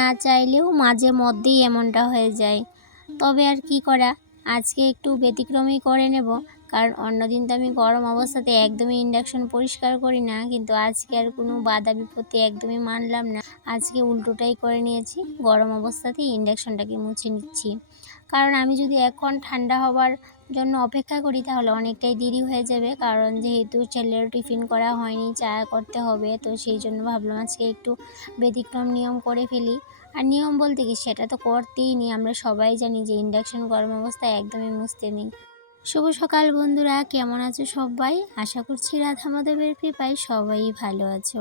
না চাইলেও মাঝে মধ্যেই এমনটা হয়ে যায়। তবে আর কি করা? আজকে একটু ব্যতিক্রমই করে নেব। কারণ অন্যদিন তো আমি গরম অবস্থাতে একদমই ইন্ডাকশন পরিষ্কার করি না। কিন্তু আজকে আর কোনো বাধা বিপত্তি একদমই মানলাম না। আজকে উল্টোটাই করে নিয়েছি। গরম অবস্থাতেই ইন্ডাকশনটাকে মুছে নিচ্ছি। কারণ আমি যদি এখন ঠান্ডা হবার জন্য অপেক্ষা করি তাহলে অনেকটাই দেরি হয়ে যাবে। কারণ যেহেতু ছেলের টিফিন করা হয়নি, চা করতে হবে, তো সেই জন্য ভাবলাম আজকে একটু ব্যতিক্রম নিয়ম করে ফেলি। আর নিয়ম বলতে কি, সেটা তো করতেই নেই। আমরা সবাই জানি যে ইন্ডাকশন গরম অবস্থায় একদমই মুছতে নেই। শুভ সকাল বন্ধুরা, কেমন আছো সবাই? আশা করছি রাধা মাধবের কৃপায় সবাই ভালো আছো।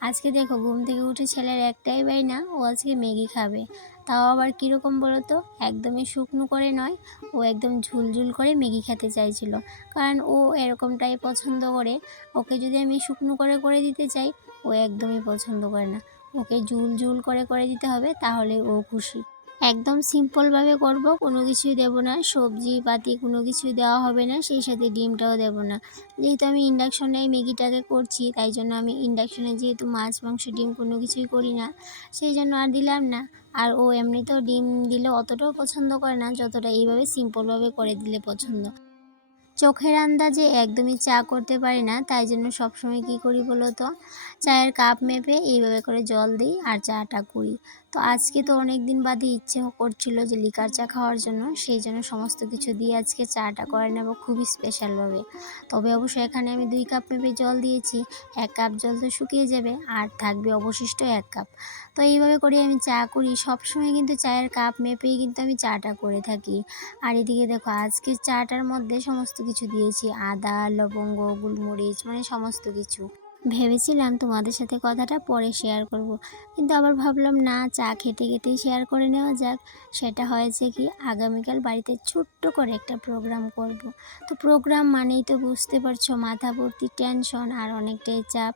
আজকে দেখো, ঘুম থেকে উঠে ছেলের একটাই বাই না ও আজকে ম্যাগি খাবে। তাও আবার কীরকম বলো তো একদমই শুকনো করে নয়, ও একদম ঝুলঝুল করে ম্যাগি খেতে চাইছিল। কারণ ও এরকমটাই পছন্দ করে। ওকে যদি আমি শুকনো করে করে দিতে চাই, ও একদমই পছন্দ করে না। ওকে ঝুল ঝুল করে করে দিতে হবে, তাহলে ও খুশি। একদম সিম্পলভাবে করব, কোনো কিছুই দেব না। সবজি পাতি কোনো কিছুই দেওয়া হবে না, সেই সাথে ডিমটাও দেব না। যেহেতু আমি ইন্ডাকশনে ম্যাগিটাকে করছি, তাই জন্য আমি ইন্ডাকশনে যেহেতু মাছ, মাংস, ডিম কোনো কিছুই করি না, সেই জন্য আর দিলাম না। আর ও এমনিতেও ডিম দিলে অতটাও পছন্দ করে না যতটা এইভাবে সিম্পলভাবে করে দিলে পছন্দ। চোখের আন্দাজে একদমই চা করতে পারি না, তাই জন্য সবসময় কী করি বলো তো চায়ের কাপ মেপে এইভাবে করে জল দিই আর চাটা করি। তো আজকে তো অনেক দিন বাদে ইচ্ছে করছিল যে লিকার চা খাওয়ার জন্য, সেই জন্য সমস্ত কিছু দিয়ে আজকে চাটা করে নেব খুবই স্পেশালভাবে তবে অবশ্যই এখানে আমি দুই কাপ মেপে জল দিয়েছি, এক কাপ জল তো শুকিয়ে যাবে আর থাকবে অবশিষ্ট এক কাপ। তো এইভাবে করে আমি চা করি, সবসময় কিন্তু চায়ের কাপ মেপেই কিন্তু আমি চাটা করে থাকি। আর এদিকে দেখো আজকে চাটার মধ্যে সমস্ত কিছু দিয়েছি, আদা, লবঙ্গ, গোলমরিচ মানে সমস্ত কিছু। ভেবেছিলাম তোমাদের সাথে কথাটা পরে শেয়ার করব। কিন্তু আবার ভাবলাম, না, চা খেতে খেতেই শেয়ার করে নেওয়া যাক সেটা হয়েছে কি, আগামীকাল বাড়িতে ছোট্ট করে একটা প্রোগ্রাম করব। তো প্রোগ্রাম মানেই তো বুঝতে পারছ, মাথা ভর্তি টেনশন আর অনেকটাই চাপ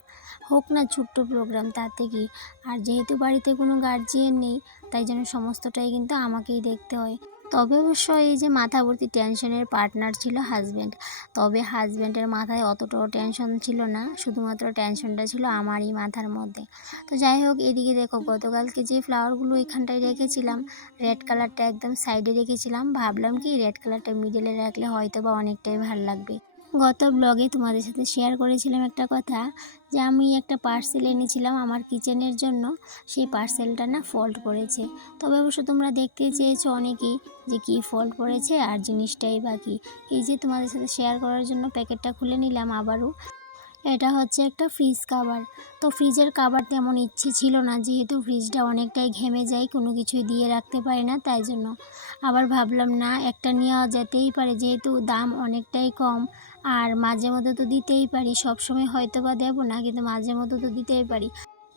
হোক না ছোট্ট প্রোগ্রাম তাতে কি আর যেহেতু বাড়িতে কোনো গার্জিয়ান নেই, তাই জন্য সমস্তটাই কিন্তু আমাকেই দেখতে হয় তবে অবশ্য এই যে মাথা ভর্তি টেনশনের পার্টনার ছিল হাজব্যান্ড তবে হাজব্যান্ডের মাথায় অতটাও টেনশন ছিল না, শুধুমাত্র টেনশনটা ছিল আমারই মাথার মধ্যে। তো যাই হোক, এদিকে দেখো, গতকালকে যে ফ্লাওয়ারগুলো এখানটায় রেখেছিলাম রেড কালারটা একদম সাইডে রেখেছিলাম, ভাবলাম কি রেড কালারটা মিডলে রাখলে হয়তো বা অনেকটাই ভালো লাগবে। গত ব্লগে তোমাদের সাথে শেয়ার করেছিলাম একটা কথা যে আমি একটা পার্সেল এনেছিলাম আমার কিচেনের জন্য। সেই পার্সেলটা না ফল্ট পড়েছে। তবে অবশ্য তোমরা দেখতে চেয়েছো অনেকেই যে কি ফল্ট পড়েছে আর জিনিসটাই বাকি এই যে তোমাদের সাথে শেয়ার করার জন্য প্যাকেটটা খুলে নিলাম আবারও। এটা হচ্ছে একটা ফ্রিজ কাভার তো ফ্রিজের কাভার তেমন ইচ্ছে ছিল না, যেহেতু ফ্রিজটা অনেকটাই ঘেমে যায়, কোনো কিছুই দিয়ে রাখতে পারি না তাই জন্য। আবার ভাবলাম না, একটা নেওয়া যেতেই পারে, যেহেতু দাম অনেকটাই কম। আর মাঝে মধ্যে তো দিতেই পারি। সবসময় হয়তো বা দেবো না, কিন্তু মাঝে মধ্যে তো দিতেই পারি।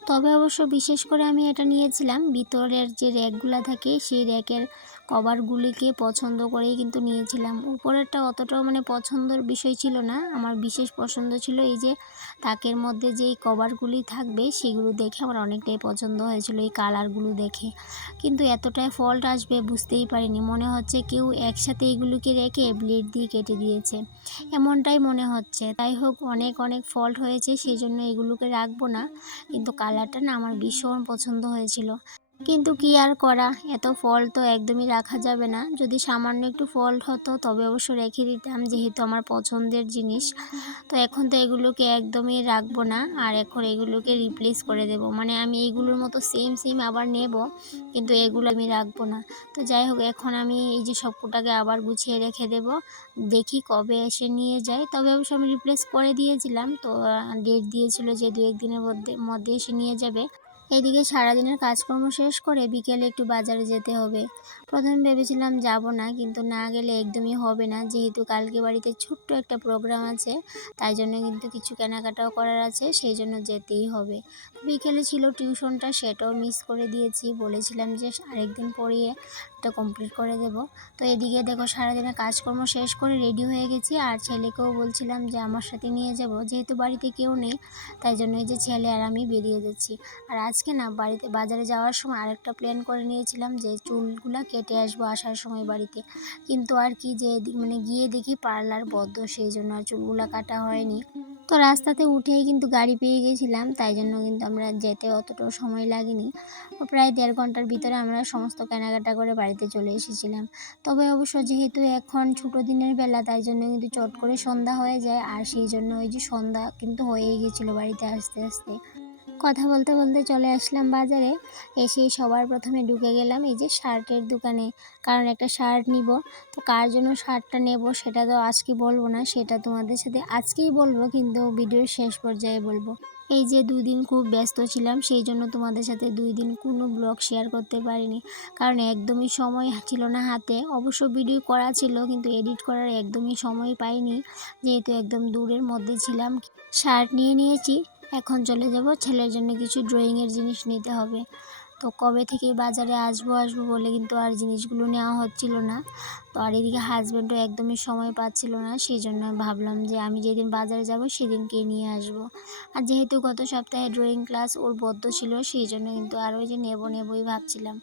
তবে অবশ্য বিশেষ করে আমি এটা নিয়েছিলাম, ভিতরের যে র্যাকগুলো থাকে, সেই র্যাকের কভারগুলিকে পছন্দ করেই কিন্তু নিয়েছিলাম। উপরেরটা অতটাও মানে পছন্দর বিষয় ছিল না। আমার বিশেষ পছন্দ ছিল এই যে তাকের মধ্যে যেই কভারগুলি থাকবে সেগুলো দেখে আমার অনেকটাই পছন্দ হয়েছিল এই কালারগুলো দেখে। কিন্তু এতটাই ফল্ট আসবে বুঝতেই পারিনি। মনে হচ্ছে কেউ একসাথে এগুলোকে রেখে ব্লেড দিয়ে কেটে দিয়েছে। এমনটাই মনে হচ্ছে। তাই হোক, অনেক অনেক ফল্ট হয়েছে সেই জন্য এগুলোকে রাখব না। কিন্তু কালারটা না আমার ভীষণ পছন্দ হয়েছিল। কিন্তু কি আর করা? এত ফল তো একদমই রাখা যাবে না। যদি সামান্য একটু ফল্ট হতো, তবে অবশ্য রেখে দিতাম যেহেতু আমার পছন্দের জিনিস। তো এখন তো এগুলোকে একদমই রাখব না, আর এখন এগুলোকে রিপ্লেস করে দেব। মানে আমি এইগুলোর মতো সেম সেম আবার নেব, কিন্তু এগুলো আমি রাখব না। তো যাই হোক, এখন আমি এই যে সবকটাকে আবার গুছিয়ে রেখে দেব। দেখি কবে এসে নিয়ে যায়। তবে অবশ্য আমি রিপ্লেস করে দিয়েছিলাম। তো ডেট দিয়েছিল যে দু একদিনের মধ্যে মধ্যে এসে নিয়ে যাবে। এদিকে সারাদিনের কাজকর্ম শেষ করে বিকেলে একটু বাজারে যেতে হবে। প্রথমে ভেবেছিলাম যাব না, কিন্তু না গেলে একদমই হবে না। যেহেতু কালকে বাড়িতে ছোট্ট একটা প্রোগ্রাম আছে, তাই জন্য কিন্তু কিছু কেনাকাটাও করার আছে, সেই জন্য যেতেই হবে। বিকেলে ছিল টিউশনটা সেটাও মিস করে দিয়েছি। বলেছিলাম যে আরেকদিন পড়িয়ে কাজটা কমপ্লিট করে দেব। তো এদিকে দেখো সারাদিনে কাজকর্ম শেষ করে রেডি হয়ে গেছি। আর ছেলেকেও বলছিলাম যে আমার সাথে নিয়ে যাব, যেহেতু বাড়িতে কেউ নেই, তাই জন্য এই যে ছেলে আর আমি বেরিয়ে যাচ্ছি। আর আজকে না বাড়িতে, বাজারে যাওয়ার সময় আরেকটা প্ল্যান করে নিয়েছিলাম যে চুলগুলো কেটে আসব আসার সময় বাড়িতে। কিন্তু আর কি যে মানে গিয়ে দেখি পার্লার বদ্ধ, সেই জন্য আর চুলগুলা কাটা হয়নি। তো রাস্তাতে উঠেই কিন্তু গাড়ি পেয়ে গেছিলাম, তাই জন্য কিন্তু আমরা যেতে অতটাও সময় লাগেনি। প্রায় দেড় ঘণ্টার ভিতরে আমরা সমস্ত কেনাকাটা করে বাড়িতে চলে এসেছিলাম। তবে অবশ্য যেহেতু এখন ছোটো দিনের বেলা, তাই জন্য কিন্তু চট করে সন্ধ্যা হয়ে যায়। আর সেই জন্য ওই যে সন্ধ্যা কিন্তু হয়েই গেছিল বাড়িতে আস্তে আস্তে। কথা বলতে বলতে চলে আসলাম বাজারে। এসেই সবার প্রথমে ঢুকে গেলাম এই যে শার্টের দোকানে। কারণ একটা শার্ট নিব। তো কার জন্য শার্টটা নেব সেটা তো আজকে বলব না, সেটা তোমাদের সাথে আজকেই বলব, কিন্তু ভিডিওর শেষ পর্যায়ে বলব। এই যে দুই দিন খুব ব্যস্ত ছিলাম, সেই জন্য তোমাদের সাথে দুই দিন কোনো ব্লগ শেয়ার করতে পারিনি। কারণ একদমই সময় ছিল না হাতে। অবশ্য ভিডিও করা ছিল, কিন্তু এডিট করার একদমই সময় পাইনি। যেহেতু একদম দূরের মধ্যে ছিলাম শার্ট নিয়ে নিয়েছি। এখন চলে যাব, ছেলের জন্য কিছু ড্রয়িংয়ের জিনিস নিতে হবে। তো কবে থেকে বাজারে আসব আসব বলে কিন্তু আর জিনিসগুলো নেওয়া হচ্ছিল না। তো আর এদিকে হাজব্যান্ডও একদমই সময় পাচ্ছিল না সেই জন্য ভাবলাম যে আমি যেদিন বাজারে যাব সেদিনকে নিয়ে আসব। আর যেহেতু গত সপ্তাহে ড্রয়িং ক্লাস ওর বদ্ধ ছিল সেই জন্য কিন্তু আর ওই যে নেব নেবই ভাবছিলাম।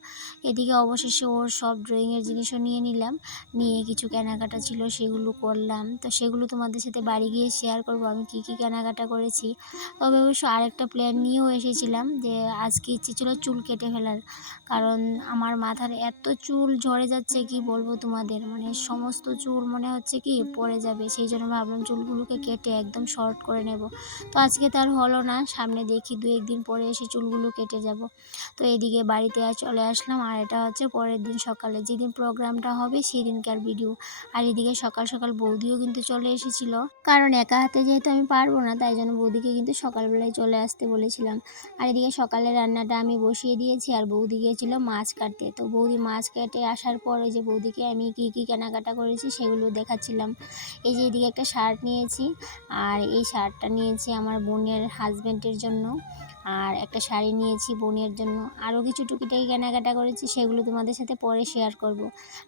এদিকে অবশেষে ওর সব ড্রয়িংয়ের জিনিসও নিয়ে নিলাম, নিয়ে কিছু কেনাকাটা ছিল সেগুলো করলাম। তো সেগুলো তোমাদের সাথে বাড়ি গিয়ে শেয়ার করব, আমি কি কি কেনাকাটা করেছি। তবে অবশ্য আরেকটা প্ল্যান নিয়েও এসেছিলাম যে আজকে ইচ্ছে ছিল চুল কেটে ফেলার, কারণ আমার মাথার এত চুল ঝরে যাচ্ছে, কি বলব তোমাদের? মানে সমস্ত চুল মনে হচ্ছে কি পড়ে যাবে। সেই জন্য ভাবলাম চুলগুলোকে কেটে একদম শর্ট করে নেব। তো আজকে তার হলো না, সামনে দেখি দু একদিন পরে এসে চুলগুলো কেটে যাব। তো এদিকে বাড়িতে চলে আসলাম, আর এটা হচ্ছে পরের দিন সকালে। যেদিন প্রোগ্রামটা হবে সেই দিনকার ভিডিও আর এদিকে সকাল সকাল বৌদিও কিন্তু চলে এসেছিল। কারণ একা হাতে যেহেতু আমি পারব না, তাই জন্য বৌদিকে কিন্তু সকালবেলায় চলে আসতে বলেছিলাম। আর এদিকে সকালে রান্নাটা আমি বসিয়ে দিয়েছি, আর বৌদি গিয়েছিল মাছ কাটতে। তো বৌদি মাছ কেটে আসার পরে যে বৌদিকে আমি কি কি কেনাকাটা করেছি সেগুলো দেখাচ্ছিলাম। এই যে এদিকে একটা শার্ট নিয়েছি, আর এই শার্টটা নিয়েছি আমার বোনের হাজব্যান্ডের জন্য। আর একটা শাড়ি নিয়েছি বোনের জন্য। আরও কিছু টুকিটাকি কেনাকাটা করেছি, সেগুলো তোমাদের সাথে পরে শেয়ার করব।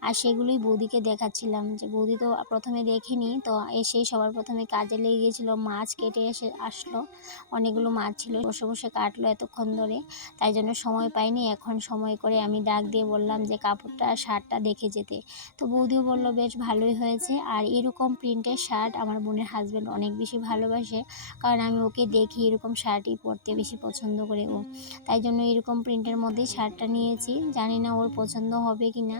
আর সেগুলোই বৌদিকে দেখাচ্ছিলাম যে বৌদি তো প্রথমে দেখিনি, তো এসেই সবার প্রথমে কাজে লেগে গিয়েছিল, মাছ কেটে এসে আসলো। অনেকগুলো মাছ ছিল, বসে বসে কাটলো এতক্ষণ ধরে, তাই জন্য সময় পাইনি। এখন সময় করে আমি ডাক দিয়ে বললাম যে কাপড়টা, শার্টটা দেখে যেতে। তো বৌদিও বলল, বেশ ভালোই হয়েছে। আর এরকম প্রিন্টের শার্ট আমার বোনের হাজব্যান্ড অনেক বেশি ভালোবাসে, কারণ আমি ওকে দেখি এরকম শার্টই পরতে বেশি পছন্দ করে ও। তাই জন্য এরকম প্রিন্টের মধ্যেই শার্টটা নিয়েছি। জানি না ওর পছন্দ হবে কি না।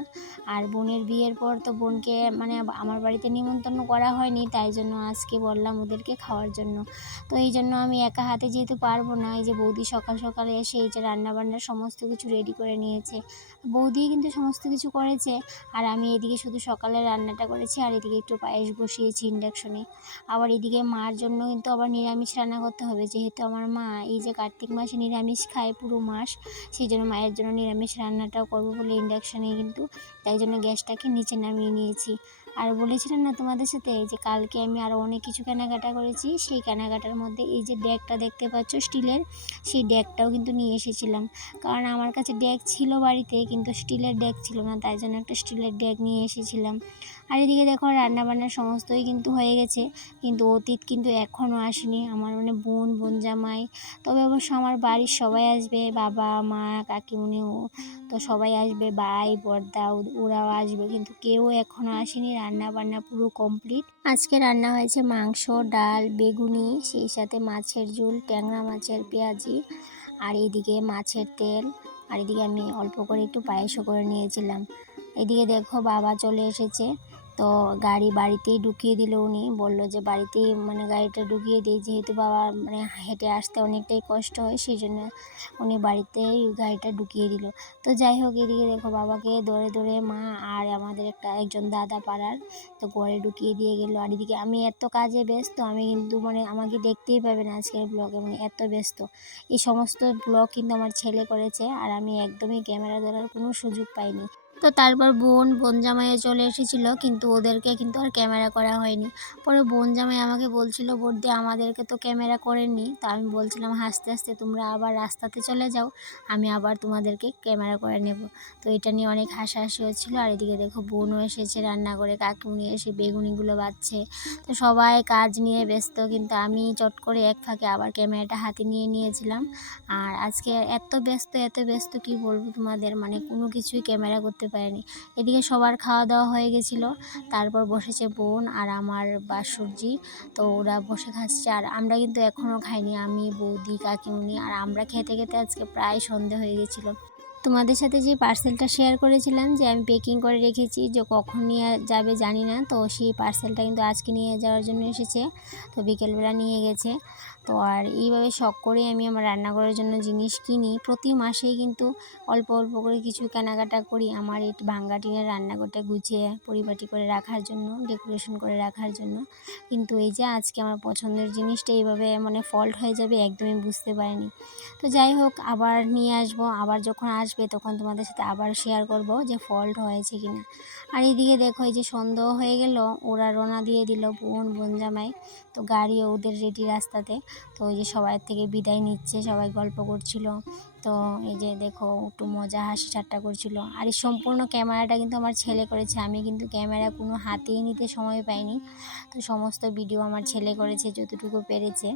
আর বোনের বিয়ের পর তো বোনকে মানে আমার বাড়িতে নিমন্ত্রণ করা হয়নি, তাই জন্য আজকে বললাম ওদেরকে খাওয়ার জন্য। তো এই জন্য আমি একা হাতে যেহেতু পারব না, এই যে বৌদি সকাল সকালে এসে এই যে রান্নাবান্নার সমস্ত কিছু রেডি করে নিয়েছে। বৌদি কিন্তু সমস্ত কিছু করেছে, আর আমি এদিকে শুধু সকালে রান্নাটা করেছি, আর এদিকে একটু পায়েস বসিয়েছি ইন্ডাকশনে আবার এদিকে মার জন্য কিন্তু আবার নিরামিষ রান্না করতে হবে, যেহেতু আমার মা এই যে কার্তিক মাসে নিরামিষ খায় পুরো মাস। সেই জন্য মায়ের জন্য নিরামিষ রান্নাটাও করব বলে ইন্ডাকশানে কিন্তু তাই জন্য গ্যাসটাকে নিচে নামিয়ে নিয়েছি। আর বলেছিলাম না তোমাদের সাথে যে কালকে আমি আরও অনেক কিছু কেনাকাটা করেছি, সেই কেনাকাটার মধ্যে এই যে ডেকটা দেখতে পাচ্ছ স্টিলের, সেই ডেকটাও কিন্তু নিয়ে এসেছিলাম। কারণ আমার কাছে ডেক ছিল বাড়িতে, কিন্তু স্টিলের ডেক ছিল না, তাই জন্য একটা স্টিলের ডেক নিয়ে এসেছিলাম। আর এদিকে দেখো রান্নাবান্না সমস্তই কিন্তু হয়ে গেছে। কিন্তু অতীত কিন্তু এখনও আসেনি। আমার মানে বোন বোন জামাই তবে অবশ্য আমার বাড়ির সবাই আসবে। বাবা, মা কাকিমুনিও তো সবাই আসবে। ভাই বর্দা ওরাও আসবে। কিন্তু কেউ এখনও আসেনি। রান্না বান্না পুরো কমপ্লিট। আজকে রান্না হয়েছে মাংস, ডাল, বেগুনি, সেই সাথে মাছের ঝোল, ট্যাংরা মাছের পেঁয়াজি আর এদিকে মাছের তেল। আর এদিকে আমি অল্প করে একটু পায়েসও করে নিয়েছিলাম। এদিকে দেখো বাবা চলে এসেছে। তো গাড়ি বাড়িতেই ঢুকিয়ে দিল উনি। বলল যে বাড়িতেই মানে গাড়িটা ঢুকিয়ে দিই, যেহেতু বাবা মানে হেঁটে আসতে অনেকটাই কষ্ট হয়, সেই জন্য উনি বাড়িতেই গাড়িটা ঢুকিয়ে দিল। তো যাই হোক, এদিকে দেখো বাবাকে দৌড়ে দৌড়ে মা আর আমাদের একটা একজন দাদা পাড়ার তো ঘরে ঢুকিয়ে দিয়ে গেলো। আর এদিকে আমি এত কাজে ব্যস্ত, আমি কিন্তু মানে আমাকে দেখতেই পাবেন আজকের ব্লগে মানে এত ব্যস্ত। এই সমস্ত ব্লগ কিন্তু আমার ছেলে করেছে আর আমি একদমই ক্যামেরা ধরার কোনো সুযোগ পাইনি। তো তারপর বোন বোন জামাইয়ে চলে এসেছিল, কিন্তু ওদেরকে কিন্তু আর ক্যামেরা করা হয়নি। পরে বোন জামাই আমাকে বলছিল বর্দি আমাদেরকে তো ক্যামেরা করেননি তো আমি বলছিলাম, হাসতে হাসতে তোমরা আবার রাস্তাতে চলে যাও, আমি আবার তোমাদেরকে ক্যামেরা করে নেব। তো এটা নিয়ে অনেক হাসাহাসি হচ্ছিল। আর এদিকে দেখো, বোনও এসেছে রান্না করে কাকুনি এসে বেগুনিগুলো বাচ্ছে তো সবাই কাজ নিয়ে ব্যস্ত, কিন্তু আমি চট করে এক ফাঁকে আবার ক্যামেরাটা হাতে নিয়ে নিয়েছিলাম। আর আজকে এত ব্যস্ত এত ব্যস্ত, কি বলব তোমাদের? মানে কোনো কিছুই ক্যামেরা করতে পারিনি। এদিকে সবার খাওয়া দাওয়া হয়ে গেছিল। তারপর বসেছে বোন আর আমার বাসুরজি। তো ওরা বসে খাচ্ছে। আর আমরা কিন্তু এখনও খাইনি। আমি, বৌদি কাকিমুনি আর আমরা খেতে খেতে আজকে প্রায় সন্ধে হয়ে গেছিল। তোমাদের সাথে যে পার্সেলটা শেয়ার করেছিলাম যে আমি প্যাকিং করে রেখেছি যে কখন নিয়ে যাবে জানি না। তো সেই পার্সেলটা কিন্তু আজকে নিয়ে যাওয়ার জন্য এসেছে। তো বিকেলবেলা নিয়ে গেছে। তো আর এইভাবে শখ করে আমি আমার রান্নাঘরের জন্য জিনিস কিনি। প্রতি মাসেই কিন্তু অল্প অল্প করে কিছু কেনাকাটা করি আমার এই ভাঙ্গা টিনের রান্নাঘরটা গুছিয়ে পরিপাটি করে রাখার জন্য ডেকোরেশন করে রাখার জন্য। কিন্তু এই যে আজকে আমার পছন্দের জিনিসটা এইভাবে মানে ফল্ট হয়ে যাবে একদমই বুঝতে পারিনি। তো যাই হোক, আবার নিয়ে আসব, আবার যখন আসবে তখন তোমাদের সাথে আবার শেয়ার করব যে ফল্ট হয়েছে কি না আর এইদিকে দেখো এই যে সন্দেহ হয়ে গেল, ওরা রওনা দিয়ে দিল বোন বোন জামাই। তো গাড়িও ওদের রেডি রাস্তাতে। তো ওই যে সবাই থেকে বিদায় নিচ্ছে, সবাই গল্প করছিল। তো এই যে দেখো একটু মজা হাসি ঠাট্টা করছিল। আর এই সম্পূর্ণ ক্যামেরাটা কিন্তু আমার ছেলে করেছে। আমি কিন্তু ক্যামেরা কোনো হাতেই নিতে সময় পাইনি। তো সমস্ত ভিডিও আমার ছেলে করেছে, যতটুকু পেরেছে।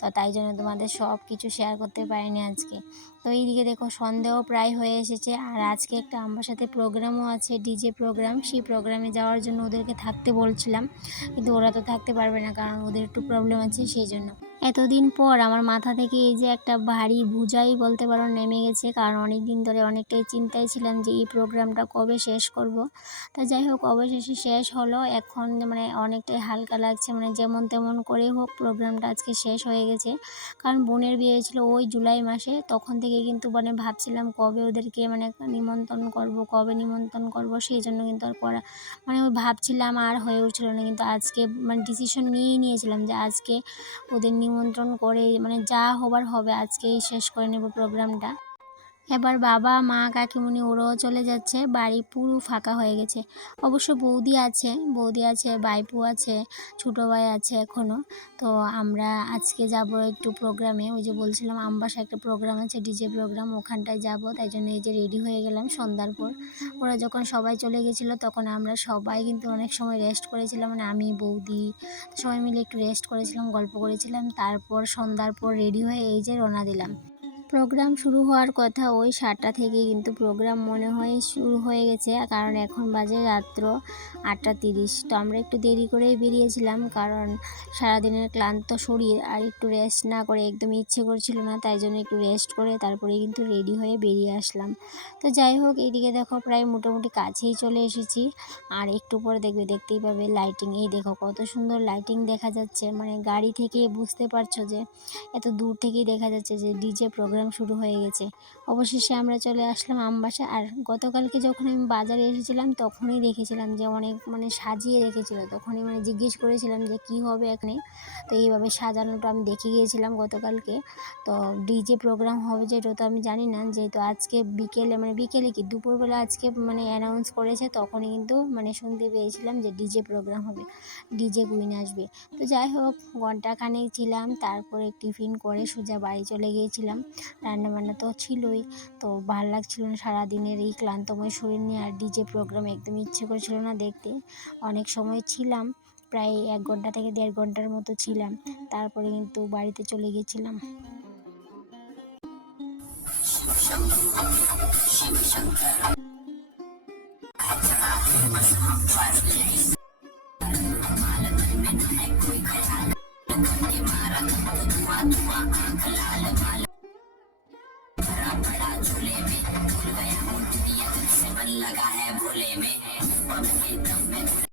তো তাই জন্য তোমাদের সব কিছু শেয়ার করতে পারিনি আজকে। তো এইদিকে দেখো সন্দেহ প্রায় হয়ে এসেছে। আর আজকে একটা আমার সাথে প্রোগ্রামও আছে ডিজে প্রোগ্রাম সেই প্রোগ্রামে যাওয়ার জন্য ওদেরকে থাকতে বলছিলাম। কিন্তু ওরা তো থাকতে পারবে না, কারণ ওদের একটু প্রবলেম আছে সেই জন্য। এতদিন পর আমার মাথা থেকে এই যে একটা ভারী বোঝাই বলতে পারো নেমে গেছে, কারণ অনেক দিন ধরে অনেকটাই চিন্তায় ছিলাম যে এই প্রোগ্রামটা কবে শেষ করব। তো যাই হোক, অবশেষে শেষ হলো। এখন মানে অনেকটাই হালকা লাগছে মানে যেমন তেমন করে হোক প্রোগ্রামটা আজকে শেষ হয়ে গেছে। কারণ বোনের বিয়ে ছিল ওই জুলাই মাসে, তখন থেকে কিন্তু মানে ভাবছিলাম কবে ওদেরকে মানে নিমন্ত্রণ করব, কবে নিমন্ত্রণ করব, সেই জন্য কিন্তু আর করা মানে ওই ভাবছিলাম আর হয়ে উঠছিল না। কিন্তু আজকে মানে ডিসিশন নিয়েই নিয়েছিলাম যে আজকে ওদের নিমন্ত্রণ করে মানে যা হবার হবে আজকেই শেষ করে নেব প্রোগ্রামটা এবার বাবা, মা কাকিমুনি ওরাও চলে যাচ্ছে। বাড়ি পুরো ফাঁকা হয়ে গেছে। অবশ্য বৌদি আছে বৌদি আছে, বাইপু আছে, ছোটো ভাই আছে এখনও তো আমরা আজকে যাব একটু প্রোগ্রামে ওই যে বলছিলাম, আমবাসা একটা প্রোগ্রাম আছে ডিজে প্রোগ্রাম ওখানটায় যাব। তাই জন্য এই যে রেডি হয়ে গেলাম সন্ধ্যার পর। ওরা যখন সবাই চলে গেছিল, তখন আমরা সবাই কিন্তু অনেক সময় রেস্ট করেছিলাম। মানে আমি, বৌদি, সবাই মিলে একটু রেস্ট করেছিলাম, গল্প করেছিলাম। তারপর সন্ধ্যার পর রেডি হয়ে এই যে রওনা দিলাম। প্রোগ্রাম শুরু হওয়ার কথা, ওই সাতটা থেকে কিন্তু প্রোগ্রাম মনে হয় শুরু হয়ে গেছে। কারণ এখন বাজে রাত্র আটটা তিরিশ। তো আমরা একটু দেরি করেই বেরিয়েছিলাম কারণ সারাদিনের ক্লান্ত শরীর আর একটু রেস্ট না করে একদম ইচ্ছে করছিল না, তাই জন্য একটু রেস্ট করে তারপরে কিন্তু রেডি হয়ে বেরিয়ে আসলাম। তো যাই হোক, এইদিকে দেখো প্রায় মোটামুটি কাছেই চলে এসেছি। আর একটু পরে দেখবে, দেখতেই পাবে লাইটিং এই দেখো কত সুন্দর লাইটিং দেখা যাচ্ছে। মানে গাড়ি থেকে বুঝতে পারছ যে, এত দূর থেকেই দেখা যাচ্ছে যে ডিজে প্রোগ্রাম প্রোগ্রাম শুরু হয়ে গেছে। অবশেষে আমরা চলে আসলাম আমবাসা আর গতকালকে যখন আমি বাজারে এসেছিলাম, তখনই দেখেছিলাম যে অনেক মানে সাজিয়ে রেখেছিল। তখনই মানে জিজ্ঞেস করেছিলাম যে কি হবে এখানে। তো এইভাবে সাজানোটা আমি দেখে গিয়েছিলাম গতকালকে। তো ডিজে প্রোগ্রাম হবে যেটা তো আমি জানি না। যেহেতু আজকে বিকেলে মানে বিকেলে কি, দুপুরবেলা আজকে মানে অ্যানাউন্স করেছে, তখনই কিন্তু মানে শুনতে পেয়েছিলাম যে ডিজে প্রোগ্রাম হবে, ডিজে কুইন আসবে। তো যাই হোক ঘন্টাখানেক ছিলাম, তারপরে টিফিন করে সোজা বাড়ি চলে গিয়েছিলাম। রান্নাবান্না তো ছিলই। ভালোই তো ভালো লাগছিল না সারাদিনের এই ক্লান্তময় শরীর নিয়ে। আর ডিজে প্রোগ্রাম একদম ইচ্ছে করছিল না দেখতে। অনেক সময় ছিলাম, প্রায় এক ঘণ্টা থেকে দেড় ঘণ্টার মতো ছিলাম। তারপরে কিন্তু বাড়িতে চলে গেছিলাম। लगा है भोले में।